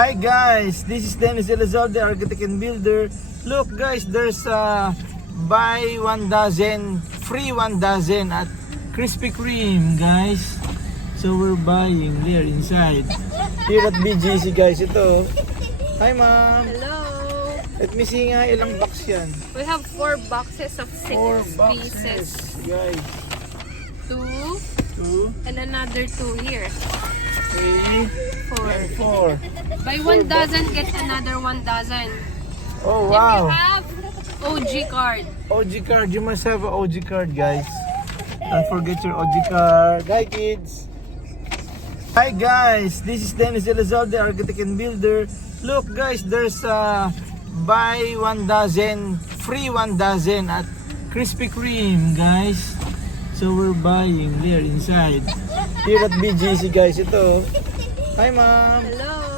Hi guys, this is Dennis Elizalde, architect and builder. Look guys, there's a buy 1 dozen, free 1 dozen at Krispy Kreme guys. So we're buying there inside. Here at BGC guys, ito. Hi ma'am. Hello. Let me see nga ilang box yan. We have 4 boxes of 6 4 pieces. boxes guys. 2 2, and another 2 here. 3, 4. 4. Buy 1 dozen, get another 1 dozen. Oh If you wow. have OG card. OG card, you must have an OG card guys. Don't forget your OG card. Hi kids. Hi guys, this is Dennis Elizalde, architect and builder. Look guys, there's a buy 1 dozen, free 1 dozen at Krispy Kreme guys. So we're buying there inside. Here at BGC guys, ito. Hi ma'am. Hello.